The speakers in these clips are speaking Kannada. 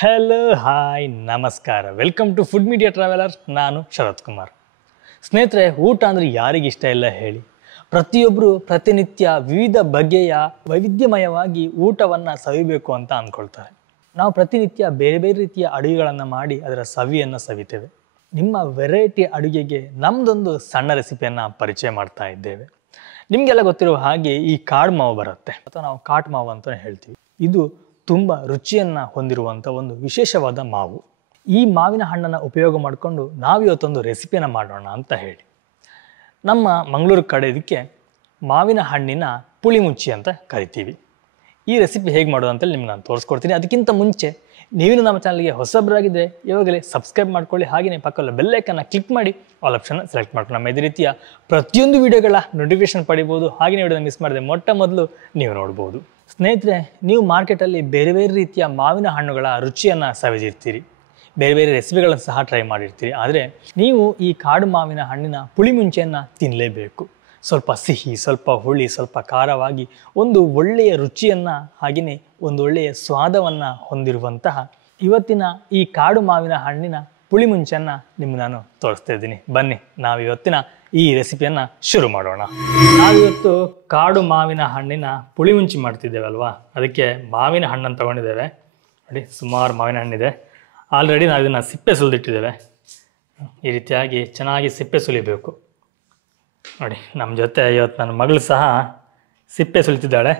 ಹಲೋ ಹಾಯ್ ನಮಸ್ಕಾರ, welcome to food media traveller. ನಾನು ಶರತ್ ಕುಮಾರ್. ಸ್ನೇಹಿತರೆ, ಊಟ ಅಂದರೆ ಯಾರಿಗಿಷ್ಟ ಇಲ್ಲ ಹೇಳಿ? ಪ್ರತಿಯೊಬ್ಬರು ಪ್ರತಿನಿತ್ಯ ವಿವಿಧ ಬಗೆಯ ವೈವಿಧ್ಯಮಯವಾಗಿ ಊಟವನ್ನು ಸವಿಬೇಕು ಅಂತ ಅಂದ್ಕೊಳ್ತಾರೆ. ನಾವು ಪ್ರತಿನಿತ್ಯ ಬೇರೆ ಬೇರೆ ರೀತಿಯ ಅಡುಗೆಗಳನ್ನು ಮಾಡಿ ಅದರ ಸವಿಯನ್ನು ಸವಿತೇವೆ. ನಿಮ್ಮ ವೆರೈಟಿ ಅಡುಗೆಗೆ ನಮ್ಮದೊಂದು ಸಣ್ಣ ರೆಸಿಪಿಯನ್ನು ಪರಿಚಯ ಮಾಡ್ತಾ ಇದ್ದೇವೆ. ನಿಮಗೆಲ್ಲ ಗೊತ್ತಿರುವ ಹಾಗೆ ಈ ಕಾಡು ಮಾವು ಬರುತ್ತೆ, ಅಥವಾ ನಾವು ಕಾಟ್ ಮಾವು ಅಂತಲೇ ಹೇಳ್ತೀವಿ. ಇದು ತುಂಬ ರುಚಿಯನ್ನು ಹೊಂದಿರುವಂಥ ಒಂದು ವಿಶೇಷವಾದ ಮಾವು. ಈ ಮಾವಿನ ಹಣ್ಣನ್ನು ಉಪಯೋಗ ಮಾಡಿಕೊಂಡು ನಾವಿವತ್ತೊಂದು ರೆಸಿಪಿಯನ್ನು ಮಾಡೋಣ ಅಂತ ಹೇಳಿ. ನಮ್ಮ ಮಂಗಳೂರು ಕಡೆ ಇದಕ್ಕೆ ಮಾವಿನ ಹಣ್ಣಿನ ಪುಳಿಮುಂಚಿ ಅಂತ ಕರಿತೀವಿ. ಈ ರೆಸಿಪಿ ಹೇಗೆ ಮಾಡೋದು ಅಂತೇಳಿ ನಿಮ್ಗೆ ನಾನು ತೋರಿಸ್ಕೊಡ್ತೀನಿ. ಅದಕ್ಕಿಂತ ಮುಂಚೆ ನೀವಿನ್ನು ನಮ್ಮ ಚಾನಲ್ಗೆ ಹೊಸಬರಾಗಿದ್ದರೆ ಇವಾಗಲೇ ಸಬ್ಸ್ಕ್ರೈಬ್ ಮಾಡ್ಕೊಳ್ಳಿ. ಹಾಗೆಯೇ ಪಕ್ಕದಲ್ಲಿ ಬೆಲ್ಲೈಕನ್ನು ಕ್ಲಿಕ್ ಮಾಡಿ ಆಲ್ ಆಪ್ಷನ್ ಸೆಲೆಕ್ಟ್ ಮಾಡ್ಕೊಂಡು ನಮ್ಮ ಇದೇ ರೀತಿಯ ಪ್ರತಿಯೊಂದು ವಿಡಿಯೋಗಳ ನೋಟಿಫಿಕೇಶನ್ ಪಡಿಬೋದು. ಹಾಗೆಯೇ ವಿಡಿಯೋನ ಮಿಸ್ ಮಾಡಿದೆ ಮೊಟ್ಟ ಮೊದಲು ನೀವು ನೋಡ್ಬೋದು. ಸ್ನೇಹಿತರೆ, ನೀವು ಮಾರ್ಕೆಟಲ್ಲಿ ಬೇರೆ ಬೇರೆ ರೀತಿಯ ಮಾವಿನ ಹಣ್ಣುಗಳ ರುಚಿಯನ್ನು ಸವಿದಿರ್ತೀರಿ, ಬೇರೆ ಬೇರೆ ರೆಸಿಪಿಗಳನ್ನು ಸಹ ಟ್ರೈ ಮಾಡಿರ್ತೀರಿ. ಆದರೆ ನೀವು ಈ ಕಾಡು ಮಾವಿನ ಹಣ್ಣಿನ ಪುಳಿಮುಂಚೆಯನ್ನು ತಿನ್ನಲೇಬೇಕು. ಸ್ವಲ್ಪ ಸಿಹಿ, ಸ್ವಲ್ಪ ಹುಳಿ, ಸ್ವಲ್ಪ ಖಾರವಾಗಿ ಒಂದು ಒಳ್ಳೆಯ ರುಚಿಯನ್ನು ಹಾಗೆಯೇ ಒಂದು ಒಳ್ಳೆಯ ಸ್ವಾದವನ್ನು ಹೊಂದಿರುವಂತಹ ಇವತ್ತಿನ ಈ ಕಾಡು ಮಾವಿನ ಹಣ್ಣಿನ ಪುಳಿಮುಂಚನ್ನು ನಿಮ್ಗೆ ನಾನು ತೋರಿಸ್ತಾ ಇದ್ದೀನಿ. ಬನ್ನಿ, ನಾವು ಇವತ್ತಿನ ಈ ರೆಸಿಪಿಯನ್ನು ಶುರು ಮಾಡೋಣ. ನಾವಿವತ್ತು ಕಾಡು ಮಾವಿನ ಹಣ್ಣಿನ ಪುಳಿಮುಂಚಿ ಮಾಡ್ತಿದ್ದೇವೆ ಅಲ್ವಾ? ಅದಕ್ಕೆ ಮಾವಿನ ಹಣ್ಣನ್ನು ತೊಗೊಂಡಿದ್ದೇವೆ. ನೋಡಿ, ಸುಮಾರು ಮಾವಿನ ಹಣ್ಣಿದೆ. ಆಲ್ರೆಡಿ ನಾವು ಇದನ್ನು ಸಿಪ್ಪೆ ಸುಲಿದಿಟ್ಟಿದ್ದೇವೆ. ಈ ರೀತಿಯಾಗಿ ಚೆನ್ನಾಗಿ ಸಿಪ್ಪೆ ಸುಲಿಬೇಕು. ನೋಡಿ, ನಮ್ಮ ಜೊತೆ ಇವತ್ತು ನನ್ನ ಮಗಳು ಸಹ ಸಿಪ್ಪೆ ಸುಲಿತಿದ್ದಾಳೆ.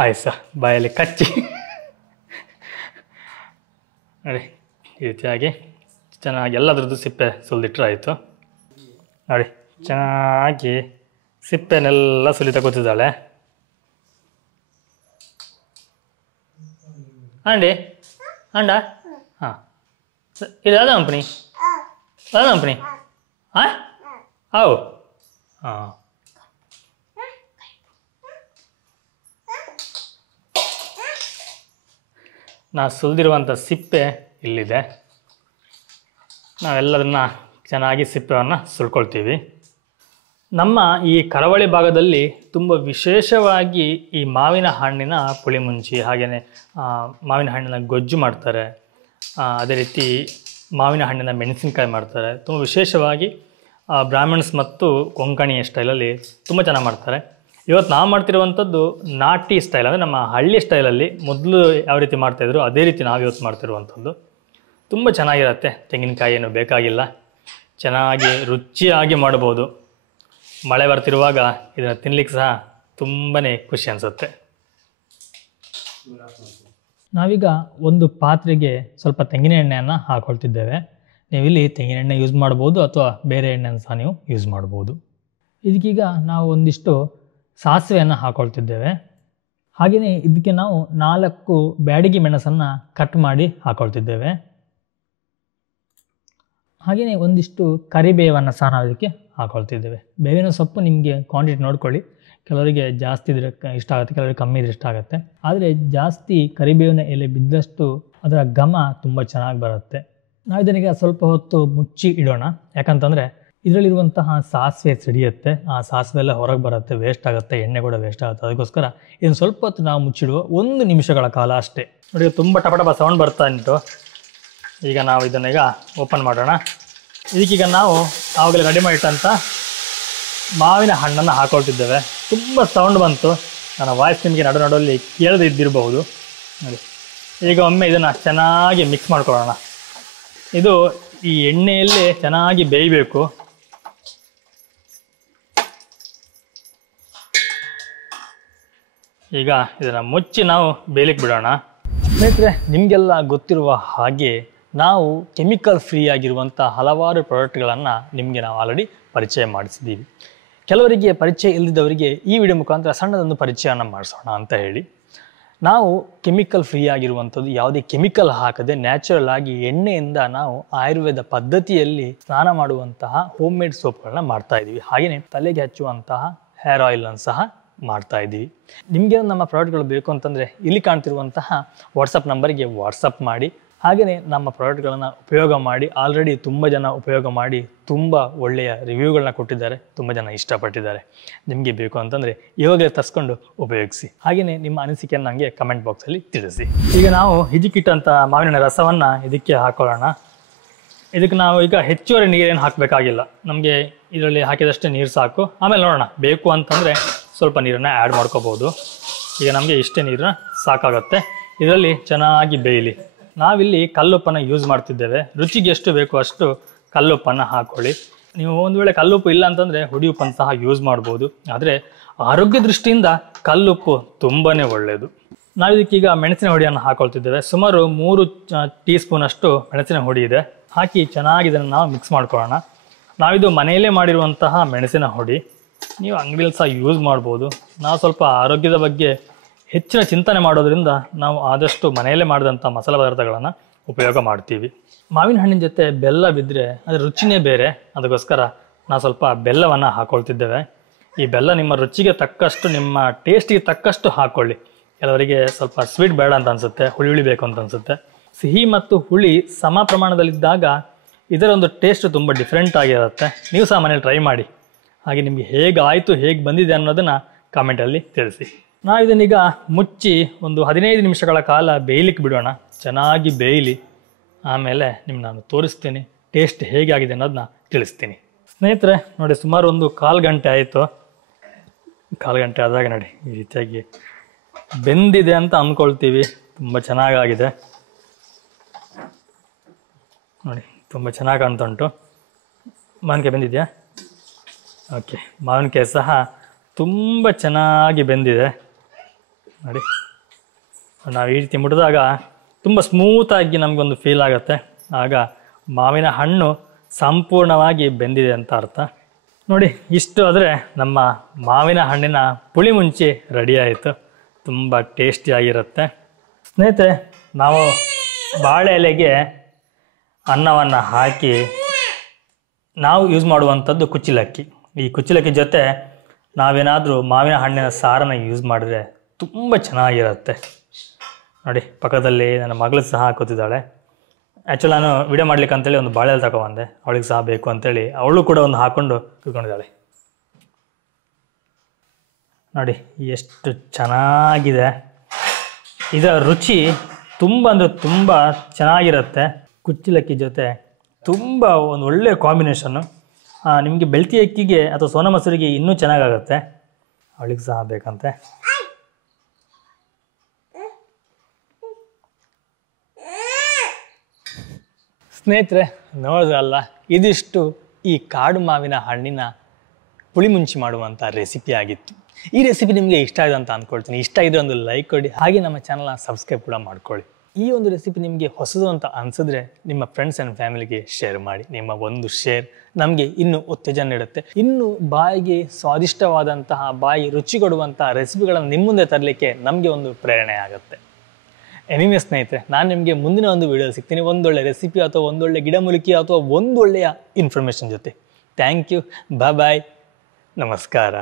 ಆಯ್ತು ಸಹ ಬಾಯಲ್ಲಿ ಕಚ್ಚಿ. ನೋಡಿ, ಈ ರೀತಿಯಾಗಿ ಚೆನ್ನಾಗಿ ಎಲ್ಲದ್ರದ್ದು ಸಿಪ್ಪೆ ಸುಲಿದಿಟ್ರೆ ಆಯಿತು. ನೋಡಿ, ಚೆನ್ನಾಗಿ ಸಿಪ್ಪೆನೆಲ್ಲ ಸುಲಿತಾ ಕೂತಿದ್ದಾಳೆ. ಅಂಡಿ ಅಂಡ ಹಾಂ, ಇದು ಯಾವ್ದು ಕಂಪ್ನಿ? ಯಾವ್ದು ಕಂಪ್ನಿ? ಹಾಂ ಹೌ ಹಾಂ. ನಾನು ಸುಲಿದಿರುವಂಥ ಸಿಪ್ಪೆ ಇಲ್ಲಿದೆ. ನಾವೆಲ್ಲದನ್ನ ಚೆನ್ನಾಗಿ ಸಿಪ್ಪೆಯನ್ನು ಸುಲ್ಕೊಳ್ತೀವಿ. ನಮ್ಮ ಈ ಕರಾವಳಿ ಭಾಗದಲ್ಲಿ ತುಂಬ ವಿಶೇಷವಾಗಿ ಈ ಮಾವಿನ ಹಣ್ಣಿನ ಪುಳಿಮುಂಚಿ, ಹಾಗೆಯೇ ಮಾವಿನ ಹಣ್ಣಿನ ಗೊಜ್ಜು ಮಾಡ್ತಾರೆ. ಅದೇ ರೀತಿ ಮಾವಿನ ಹಣ್ಣಿನ ಮೆಣಸಿನಕಾಯಿ ಮಾಡ್ತಾರೆ. ತುಂಬ ವಿಶೇಷವಾಗಿ ಬ್ರಾಹ್ಮಿಣ್ಸ್ ಮತ್ತು ಕೊಂಕಣಿಯ ಸ್ಟೈಲಲ್ಲಿ ತುಂಬ ಚೆನ್ನಾಗಿ ಮಾಡ್ತಾರೆ. ಇವತ್ತು ನಾವು ಮಾಡ್ತಿರುವಂಥದ್ದು ನಾಟಿ ಸ್ಟೈಲ್, ಅಂದರೆ ನಮ್ಮ ಹಳ್ಳಿ ಸ್ಟೈಲಲ್ಲಿ ಮೊದಲು ಯಾವ ರೀತಿ ಮಾಡ್ತಾಯಿದ್ರು ಅದೇ ರೀತಿ ನಾವು ಇವತ್ತು ಮಾಡ್ತಿರುವಂಥದ್ದು. ತುಂಬ ಚೆನ್ನಾಗಿರುತ್ತೆ. ತೆಂಗಿನಕಾಯಿ ಏನು ಬೇಕಾಗಿಲ್ಲ, ಚೆನ್ನಾಗಿ ರುಚಿಯಾಗಿ ಮಾಡ್ಬೋದು. ಮಳೆ ಬರ್ತಿರುವಾಗ ಇದನ್ನು ತಿನ್ಲಿಕ್ಕೆ ಸಹ ತುಂಬಾ ಖುಷಿ ಅನಿಸುತ್ತೆ. ನಾವೀಗ ಒಂದು ಪಾತ್ರೆಗೆ ಸ್ವಲ್ಪ ತೆಂಗಿನ ಎಣ್ಣೆಯನ್ನು ಹಾಕ್ಕೊಳ್ತಿದ್ದೇವೆ. ನೀವಿಲ್ಲಿ ತೆಂಗಿನ ಎಣ್ಣೆ ಯೂಸ್ ಮಾಡ್ಬೋದು, ಅಥವಾ ಬೇರೆ ಎಣ್ಣೆಯನ್ನು ಸಹ ನೀವು ಯೂಸ್ ಮಾಡ್ಬೋದು. ಇದಕ್ಕೀಗ ನಾವು ಒಂದಿಷ್ಟು ಸಾಸಿವೆಯನ್ನು ಹಾಕ್ಕೊಳ್ತಿದ್ದೇವೆ. ಹಾಗೆಯೇ ಇದಕ್ಕೆ ನಾವು 4 ಬ್ಯಾಡಗಿ ಮೆಣಸನ್ನು ಕಟ್ ಮಾಡಿ ಹಾಕ್ಕೊಳ್ತಿದ್ದೇವೆ. ಹಾಗೆಯೇ ಒಂದಿಷ್ಟು ಕರಿಬೇವನ್ನು ಸಹ ನಾವು ಇದಕ್ಕೆ ಹಾಕ್ಕೊಳ್ತಿದ್ದೇವೆ. ಬೇವಿನ ಸೊಪ್ಪು ನಿಮಗೆ ಕ್ವಾಂಟಿಟಿ ನೋಡ್ಕೊಳ್ಳಿ. ಕೆಲವರಿಗೆ ಜಾಸ್ತಿ ಇದ್ರೆ ಇಷ್ಟ ಆಗುತ್ತೆ, ಕೆಲವರಿಗೆ ಕಮ್ಮಿ ಇದ್ರೆ ಇಷ್ಟ ಆಗುತ್ತೆ. ಆದರೆ ಜಾಸ್ತಿ ಕರಿಬೇವಿನ ಎಲೆ ಬಿದ್ದಷ್ಟು ಅದರ ಘಮ ತುಂಬ ಚೆನ್ನಾಗಿ ಬರುತ್ತೆ. ನಾವು ಇದನ್ನೀಗ ಸ್ವಲ್ಪ ಹೊತ್ತು ಮುಚ್ಚಿ ಇಡೋಣ. ಯಾಕಂತಂದರೆ ಇದರಲ್ಲಿರುವಂತಹ ಸಾಸಿವೆ ಸಿಡಿಯುತ್ತೆ, ಆ ಸಾಸಿವೆ ಎಲ್ಲ ಹೊರಗೆ ಬರುತ್ತೆ, ವೇಸ್ಟ್ ಆಗುತ್ತೆ, ಎಣ್ಣೆ ಕೂಡ ವೇಸ್ಟ್ ಆಗುತ್ತೆ. ಅದಕ್ಕೋಸ್ಕರ ಇದನ್ನು ಸ್ವಲ್ಪ ಹೊತ್ತು ನಾವು ಮುಚ್ಚಿಡುವ, 1 ನಿಮಿಷಗಳ ಕಾಲ ಅಷ್ಟೇ. ನೋಡಿ, ತುಂಬ ಟಪಟಪ ಸೌಂಡ್ ಬರ್ತಾ ಉಂಟು. ಈಗ ನಾವು ಇದನ್ನೀಗ ಓಪನ್ ಮಾಡೋಣ. ಇದಕ್ಕೀಗ ನಾವು ಆವಾಗಲೇ ರೆಡಿ ಮಾಡಿಟ್ಟಂಥ ಮಾವಿನ ಹಣ್ಣನ್ನು ಹಾಕೊಳ್ತಿದ್ದೇವೆ. ತುಂಬ ಸೌಂಡ್ ಬಂತು, ನನ್ನ ವಾಯ್ಸ್ ನಿಮಗೆ ನಡುವಲ್ಲಿ ಕೇಳದೇ ಇದ್ದಿರಬಹುದು. ನೋಡಿ, ಈಗ ಒಮ್ಮೆ ಇದನ್ನು ಚೆನ್ನಾಗಿ ಮಿಕ್ಸ್ ಮಾಡ್ಕೊಳ್ಳೋಣ. ಇದು ಈ ಎಣ್ಣೆಯಲ್ಲಿ ಚೆನ್ನಾಗಿ ಬೇಯಬೇಕು. ಈಗ ಇದನ್ನು ಮುಚ್ಚಿ ನಾವು ಬೇಯಲಿಕ್ಕೆ ಬಿಡೋಣ. ಸ್ನೇಹಿತರೆ, ನಿಮಗೆಲ್ಲ ಗೊತ್ತಿರುವ ಹಾಗೆ ನಾವು ಕೆಮಿಕಲ್ ಫ್ರೀ ಆಗಿರುವಂಥ ಹಲವಾರು ಪ್ರಾಡಕ್ಟ್ಗಳನ್ನು ನಿಮಗೆ ನಾವು ಆಲ್ರೆಡಿ ಪರಿಚಯ ಮಾಡಿಸಿದ್ದೀವಿ. ಕೆಲವರಿಗೆ ಪರಿಚಯ ಇಲ್ಲದವರಿಗೆ ಈ ವಿಡಿಯೋ ಮುಖಾಂತರ ಸಣ್ಣದೊಂದು ಪರಿಚಯನ ಮಾಡಿಸೋಣ ಅಂತ ಹೇಳಿ. ನಾವು ಕೆಮಿಕಲ್ ಫ್ರೀ ಆಗಿರುವಂಥದ್ದು, ಯಾವುದೇ ಕೆಮಿಕಲ್ ಹಾಕದೆ ನ್ಯಾಚುರಲ್ ಆಗಿ ಎಣ್ಣೆಯಿಂದ ನಾವು ಆಯುರ್ವೇದ ಪದ್ಧತಿಯಲ್ಲಿ ಸ್ನಾನ ಮಾಡುವಂತಹ ಹೋಮ್ ಮೇಡ್ ಸೋಪ್ಗಳನ್ನ ಮಾಡ್ತಾ ಇದ್ದೀವಿ. ಹಾಗೆಯೇ ತಲೆಗೆ ಹಚ್ಚುವಂತಹ ಹೇರ್ ಆಯಿಲನ್ನು ಸಹ ಮಾಡ್ತಾ ಇದ್ದೀವಿ. ನಿಮಗೆ ನಮ್ಮ ಪ್ರಾಡಕ್ಟ್ಗಳು ಬೇಕು ಅಂತಂದರೆ ಇಲ್ಲಿ ಕಾಣ್ತಿರುವಂತಹ ವಾಟ್ಸಪ್ ನಂಬರ್ಗೆ ವಾಟ್ಸಪ್ ಮಾಡಿ ಹಾಗೆಯೇ ನಮ್ಮ ಪ್ರಾಡಕ್ಟ್ಗಳನ್ನು ಉಪಯೋಗ ಮಾಡಿ ಆಲ್ರೆಡಿ ತುಂಬ ಜನ ಉಪಯೋಗ ಮಾಡಿ ತುಂಬ ಒಳ್ಳೆಯ ರಿವ್ಯೂಗಳನ್ನ ಕೊಟ್ಟಿದ್ದಾರೆ, ತುಂಬ ಜನ ಇಷ್ಟಪಟ್ಟಿದ್ದಾರೆ. ನಿಮಗೆ ಬೇಕು ಅಂತಂದರೆ ಇವಾಗಲೇ ತರಿಸ್ಕೊಂಡು ಉಪಯೋಗಿಸಿ. ಹಾಗೆಯೇ ನಿಮ್ಮ ಅನಿಸಿಕೆಯನ್ನು ನನಗೆ ಕಮೆಂಟ್ ಬಾಕ್ಸಲ್ಲಿ ತಿಳಿಸಿ. ಈಗ ನಾವು ಹಿಜಿಕಿಟ್ಟಂಥ ಮಾವಿನ ರಸವನ್ನು ಇದಕ್ಕೆ ಹಾಕೊಳ್ಳೋಣ. ಇದಕ್ಕೆ ನಾವು ಈಗ ಹೆಚ್ಚುವರಿ ನೀರೇನು ಹಾಕಬೇಕಾಗಿಲ್ಲ, ನಮಗೆ ಇದರಲ್ಲಿ ಹಾಕಿದಷ್ಟೇ ನೀರು ಸಾಕು. ಆಮೇಲೆ ನೋಡೋಣ, ಬೇಕು ಅಂತಂದರೆ ಸ್ವಲ್ಪ ನೀರನ್ನು ಆ್ಯಡ್ ಮಾಡ್ಕೋಬೋದು. ಈಗ ನಮಗೆ ಇಷ್ಟೇ ನೀರನ್ನ ಸಾಕಾಗುತ್ತೆ. ಇದರಲ್ಲಿ ಚೆನ್ನಾಗಿ ಬೇಯಲಿ. ನಾವಿಲ್ಲಿ ಕಲ್ಲುಪ್ಪನ್ನು ಯೂಸ್ ಮಾಡ್ತಿದ್ದೇವೆ. ರುಚಿಗೆ ಎಷ್ಟು ಬೇಕೋ ಅಷ್ಟು ಕಲ್ಲುಪ್ಪನ್ನು ಹಾಕ್ಕೊಳ್ಳಿ. ನೀವು ಒಂದು ವೇಳೆ ಕಲ್ಲುಪ್ಪು ಇಲ್ಲ ಅಂತಂದರೆ ಹುಡಿ ಉಪ್ಪನ್ನು ಸಹ ಯೂಸ್ ಮಾಡ್ಬೋದು. ಆದರೆ ಆರೋಗ್ಯ ದೃಷ್ಟಿಯಿಂದ ಕಲ್ಲುಪ್ಪು ತುಂಬಾ ಒಳ್ಳೆಯದು. ನಾವು ಇದಕ್ಕೀಗ ಮೆಣಸಿನ ಹುಡಿಯನ್ನು ಹಾಕೊಳ್ತಿದ್ದೇವೆ. ಸುಮಾರು 3 ಟೀ ಸ್ಪೂನಷ್ಟು ಮೆಣಸಿನ ಹುಡಿ ಇದೆ. ಹಾಕಿ ಚೆನ್ನಾಗಿ ಇದನ್ನು ನಾವು ಮಿಕ್ಸ್ ಮಾಡ್ಕೊಳ್ಳೋಣ. ನಾವಿದು ಮನೆಯಲ್ಲೇ ಮಾಡಿರುವಂತಹ ಮೆಣಸಿನ ಹುಡಿ, ನೀವು ಅಂಗಡಿಯಲ್ಲಿ ಸಹ ಯೂಸ್ ಮಾಡ್ಬೋದು. ನಾವು ಸ್ವಲ್ಪ ಆರೋಗ್ಯದ ಬಗ್ಗೆ ಹೆಚ್ಚಿನ ಚಿಂತನೆ ಮಾಡೋದ್ರಿಂದ ನಾವು ಆದಷ್ಟು ಮನೆಯಲ್ಲೇ ಮಾಡಿದಂಥ ಮಸಾಲೆ ಪದಾರ್ಥಗಳನ್ನು ಉಪಯೋಗ ಮಾಡ್ತೀವಿ. ಮಾವಿನ ಹಣ್ಣಿನ ಜೊತೆ ಬೆಲ್ಲ ಬಿದ್ದರೆ ಅದರ ರುಚಿನೇ ಬೇರೆ. ಅದಕ್ಕೋಸ್ಕರ ನಾವು ಸ್ವಲ್ಪ ಬೆಲ್ಲವನ್ನು ಹಾಕ್ಕೊಳ್ತಿದ್ದೇವೆ. ಈ ಬೆಲ್ಲ ನಿಮ್ಮ ರುಚಿಗೆ ತಕ್ಕಷ್ಟು, ನಿಮ್ಮ ಟೇಸ್ಟಿಗೆ ತಕ್ಕಷ್ಟು ಹಾಕ್ಕೊಳ್ಳಿ. ಕೆಲವರಿಗೆ ಸ್ವಲ್ಪ ಸ್ವೀಟ್ ಬೇಡ ಅಂತ ಅನಿಸುತ್ತೆ, ಹುಳಿ ಬೇಕು ಅಂತ ಅನಿಸುತ್ತೆ. ಸಿಹಿ ಮತ್ತು ಹುಳಿ ಸಮ ಪ್ರಮಾಣದಲ್ಲಿದ್ದಾಗ ಇದರ ಒಂದು ಟೇಸ್ಟ್ ತುಂಬ ಡಿಫ್ರೆಂಟ್ ಆಗಿರುತ್ತೆ. ನೀವು ಸಹ ಮನೇಲಿ ಟ್ರೈ ಮಾಡಿ. ಹಾಗೆ ನಿಮಗೆ ಹೇಗೆ ಆಯಿತು, ಹೇಗೆ ಬಂದಿದೆ ಅನ್ನೋದನ್ನು ಕಮೆಂಟಲ್ಲಿ ತಿಳಿಸಿ. ನಾವು ಇದನ್ನೀಗ ಮುಚ್ಚಿ ಒಂದು 15 ನಿಮಿಷಗಳ ಕಾಲ ಬೇಯಲಿಕ್ಕೆ ಬಿಡೋಣ. ಚೆನ್ನಾಗಿ ಬೇಯಲಿ. ಆಮೇಲೆ ನಿಮ್ಗೆ ನಾನು ತೋರಿಸ್ತೀನಿ ಟೇಸ್ಟ್ ಹೇಗೆ ಆಗಿದೆ ಅನ್ನೋದನ್ನ ತಿಳಿಸ್ತೀನಿ. ಸ್ನೇಹಿತರೆ ನೋಡಿ, ಸುಮಾರು ಒಂದು 1/4 ಗಂಟೆ ಆಯಿತು. 1/4 ಗಂಟೆ ಆದಾಗ ನೋಡಿ ಈ ರೀತಿಯಾಗಿ ಬೆಂದಿದೆ ಅಂತ ಅಂದ್ಕೊಳ್ತೀವಿ. ತುಂಬ ಚೆನ್ನಾಗಾಗಿದೆ ನೋಡಿ, ತುಂಬ ಚೆನ್ನಾಗಿ ಕಾಣ್ತುಂಟು. ಮಾವಿನಕಾಯಿ ಬೆಂದಿದೆಯಾ? ಓಕೆ, ಮಾವಿನಕಾಯಿ ಸಹ ತುಂಬ ಚೆನ್ನಾಗಿ ಬೆಂದಿದೆ ನೋಡಿ. ನಾವು ಈ ರೀತಿ ಮುಟ್ಟಿದಾಗ ತುಂಬ ಸ್ಮೂತಾಗಿ ನಮಗೊಂದು ಫೀಲ್ ಆಗುತ್ತೆ. ಆಗ ಮಾವಿನ ಹಣ್ಣು ಸಂಪೂರ್ಣವಾಗಿ ಬೆಂದಿದೆ ಅಂತ ಅರ್ಥ ನೋಡಿ. ಇಷ್ಟು ಆದರೆ ನಮ್ಮ ಮಾವಿನ ಹಣ್ಣಿನ ಪುಳಿ ಮುಂಚಿ ರೆಡಿ ಆಯಿತು. ತುಂಬ ಟೇಸ್ಟಿಯಾಗಿರುತ್ತೆ. ಸ್ನೇಹಿತರೆ, ನಾವು ಬಾಳೆ ಎಲೆಗೆ ಅನ್ನವನ್ನು ಹಾಕಿ ನಾವು ಯೂಸ್ ಮಾಡುವಂಥದ್ದು ಕುಚ್ಚಲಕ್ಕಿ. ಈ ಕುಚ್ಚಲಕ್ಕಿ ಜೊತೆ ನಾವೇನಾದರೂ ಮಾವಿನ ಹಣ್ಣಿನ ಸಾರನ್ನು ಯೂಸ್ ಮಾಡಿದ್ರೆ ತುಂಬ ಚೆನ್ನಾಗಿರುತ್ತೆ ನೋಡಿ. ಪಕ್ಕದಲ್ಲಿ ನನ್ನ ಮಗಳು ಸಹ ಕೂತಿದ್ದಾಳೆ. ಆ್ಯಕ್ಚುಲಿ ನಾನು ವಿಡಿಯೋ ಮಾಡ್ಲಿಕ್ಕೆ ಅಂತೇಳಿ ಒಂದು ಬಾಳೆ ಎಲೆ ತಗೊಬಂದೆ, ಅವಳಿಗೆ ಸಹ ಬೇಕು ಅಂತೇಳಿ ಅವಳು ಕೂಡ ಒಂದು ಹಾಕ್ಕೊಂಡು ಕೂತ್ಕೊಂಡಿದ್ದಾಳೆ ನೋಡಿ. ಎಷ್ಟು ಚೆನ್ನಾಗಿದೆ. ಇದರ ರುಚಿ ತುಂಬ ಅಂದರೆ ತುಂಬ ಚೆನ್ನಾಗಿರುತ್ತೆ. ಕುಚ್ಚಲಕ್ಕಿ ಜೊತೆ ತುಂಬ ಒಂದು ಒಳ್ಳೆಯ ಕಾಂಬಿನೇಷನ್ನು. ನಿಮಗೆ ಬೆಳ್ತಿ ಅಕ್ಕಿಗೆ ಅಥವಾ ಸೋನಾ ಮಸೂರಿಗೆ ಇನ್ನೂ ಚೆನ್ನಾಗಾಗುತ್ತೆ. ಅವಳಿಗೆ ಸಹ ಬೇಕಂತೆ. ಸ್ನೇಹಿತರೆ ನೋಡಿದ್ರಲ್ಲ, ಇದಿಷ್ಟು ಈ ಕಾಡು ಮಾವಿನ ಹಣ್ಣಿನ ಪುಳಿ ಮುಂಚಿ ಮಾಡುವಂಥ ರೆಸಿಪಿ ಆಗಿತ್ತು. ಈ ರೆಸಿಪಿ ನಿಮಗೆ ಇಷ್ಟ ಆಗಿದೆ ಅಂತ ಅಂದ್ಕೊಳ್ತೀನಿ. ಇಷ್ಟ ಇದ್ರೆ ಒಂದು ಲೈಕ್ ಕೊಡಿ. ಹಾಗೆ ನಮ್ಮ ಚಾನಲ್ನ ಸಬ್ಸ್ಕ್ರೈಬ್ ಕೂಡ ಮಾಡ್ಕೊಳ್ಳಿ. ಈ ಒಂದು ರೆಸಿಪಿ ನಿಮಗೆ ಹೊಸದು ಅಂತ ಅನಿಸಿದ್ರೆ ನಿಮ್ಮ ಫ್ರೆಂಡ್ಸ್ ಆ್ಯಂಡ್ ಫ್ಯಾಮಿಲಿಗೆ ಶೇರ್ ಮಾಡಿ. ನಿಮ್ಮ ಒಂದು ಶೇರ್ ನಮಗೆ ಇನ್ನೂ ಉತ್ತೇಜನ ನೀಡುತ್ತೆ. ಇನ್ನು ಬಾಯಿಗೆ ಸ್ವಾದಿಷ್ಟವಾದಂತಹ, ಬಾಯಿ ರುಚಿ ಕೊಡುವಂತಹ ರೆಸಿಪಿಗಳನ್ನು ನಿಮ್ಮ ಮುಂದೆ ತರಲಿಕ್ಕೆ ನಮಗೆ ಒಂದು ಪ್ರೇರಣೆ ಆಗುತ್ತೆ. ಎನಿವೆ ಸ್ನೇಹಿತರೆ, ನಾನು ನಿಮಗೆ ಮುಂದಿನ ಒಂದು ವಿಡಿಯೋ ಸಿಗ್ತೀನಿ ಒಂದೊಳ್ಳೆ ರೆಸಿಪಿ ಅಥವಾ ಒಂದೊಳ್ಳೆ ಗಿಡಮೂಲಿಕೆ ಅಥವಾ ಒಂದೊಳ್ಳೆಯ ಇನ್ಫಾರ್ಮೇಷನ್ ಜೊತೆ. Thank you. ಬಾಯ್. ನಮಸ್ಕಾರ.